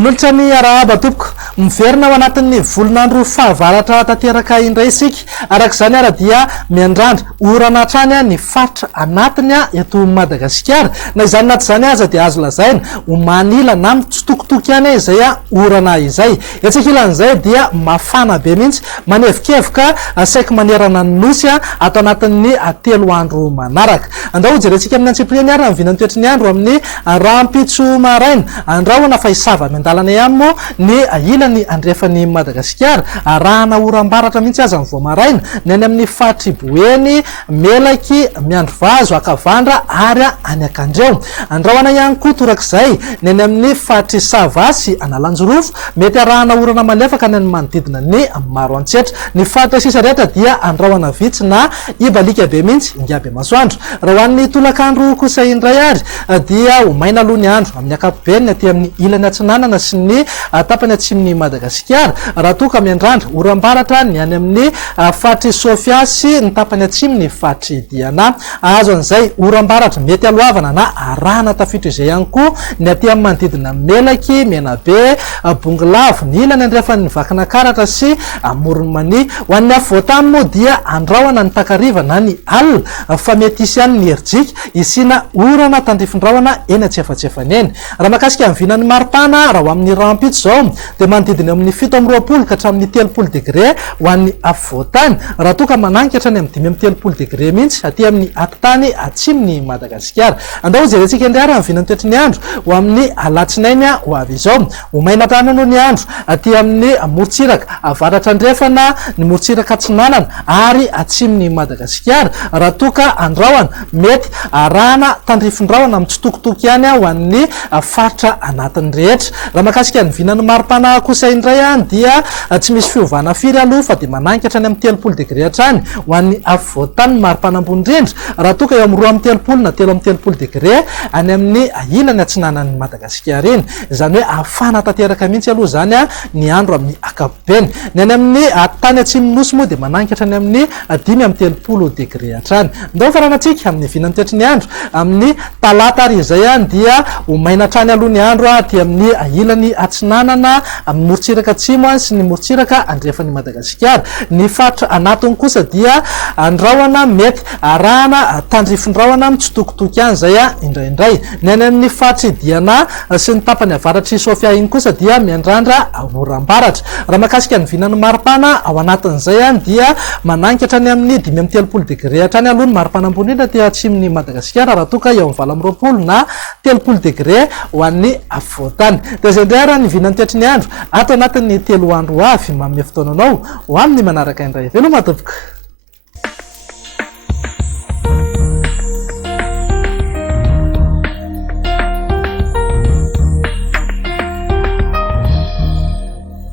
Manolotra ny arahaba tompoko miverina ao anatin'ny volonandro fahavaratra tanteraka indray isika. Arak'izany ara dia miandrandra orana hatrany ny faritra anatiny eto Madagasikara. Na izany naty izany aza dia azo lazaina ho manila na mitsitokitoky ihany izay orana izay. Etsika ilan'izay dia mafana be mihitsy, manevikevoka saika manerana ny nosy ato anatin'ny 3 andro manaraka. Andao jerentsika amin'ny antsipriany ary vinan'ny toetry ny andro amin'ny rampitso maraina. Andrahona fa isava dalana ihany ny ilany andrefany Madagasikara arahana oram-baratra mihitsy aza ny voamaraina ny any amin'ny fatriboeny melaky miandro vazo akavandra ary any akandreo. Andrahona ihany koa torak'izay ny any amin'ny fatry savasy analanjorofo mety arahana orana malefaka ny any manodidina ny maro antsetra. Ny fatra sisa rehetra dia andrahona vitsy na ibalika be mihitsy ingaby masoandro. Raha hoan'ny tolakandro kosa indray ary dia ho maina aloha ny andro amin'ny akapobeny aty amin'ny ilany atsinanana sy ny tapany atsiminy Madagasikara. Raha toa ka miandrandra oram-baratra ny any amin'ny fatry sofiasy ny tapany atsiminy fatry diana. Azo an'izay oram-baratra mety alohavana na arahana tafitro izay ihany koa ny aty amin'ny manodidina melaky menabe bongolavo ny ilany andrefan'ny vakina karatra sy moronmani. Ho an'ny avoatany moa dia andrahona ny takariva na ny alina fa mety isy ihany ny erijika isina orana tandrifindrahona eny atsefatsefany eny. Raha makasika amin'ny vinan'ny maripana raha ho amin'ny rampitso zao dia manodidina amin'ny 7 ka hatramin'ny 30 degré ho an'ny avoatany. Raha toa ka mananika hatrany amin'ny 5 degré mihitsy aty amin'ny atitany atsiminy Madagasikara. Andao jerentsika indray ary amin'ny vinan'ny toetry ny andro ho amin'ny alatsinainy ho avy izao ho maina tany no ny andro aty amin'ny morotsiraka avaratra andrefana ny morotsiraka atsinanana ary atsiminy Madagasikara. Raha toa ka andrahona mety arahana tandrifindrahona mitsitokitoky ihany ho an'ny faritra anatiny rehetra. Raha makasika ny vinan'ny maripana kosa indray dia tsy misy fiovana firy aloha fa dia mananika hatrany amin'ny 30 degré hatrany ho an'ny avoatany maripana ambony rindra. Raha toa ka eo amin'ny 2 amin'ny 30 na 3 amin'ny 30 degré any amin'ny ilany atsinanan'ny Madagasikara iny. Izany hoe afana tanteraka mihitsy aloha zany ny andro amin'ny akapobeny. Ny any amin'ny tany atsimo nosy moa dia mananika hatrany amin'ny 5 amin'ny 30 degré hatrany. Ndao faranantsika amin'ny vinan'ny toetry ny andro amin'ny talata ary izay dia ho maina hatrany aloha ny andro aty amin'ny ilany atsinanana amin'ny morotsiraka atsimo sy ny morotsiraka andrefan'ny Madagasikara. Ny faritra anatiny kosa dia andrahona mety arahana tandrifindrahona mitsitokitoky ihany zay indraindray. Ny any amin'ny fatry diana sy ny tapany avaratry sofia iny kosa dia miandrandra oram-baratra. Raha makasika ny vinan'ny maripana ao anatin'izay dia mananika hatrany amin'ny 5 amin'ny 30 degré hatrany aloha ny maripana ambony indra ty atsiminy Madagasikara. Raha toa ka eo amin'ny 20 na 30 degré ho an'ny avoatany. Dia izay indray ary ny vinan'ny toetry ny andro ato anatin'ny 3 andro avy manome fotoananao ho amin'ny manaraka indray. Veloma tompoko.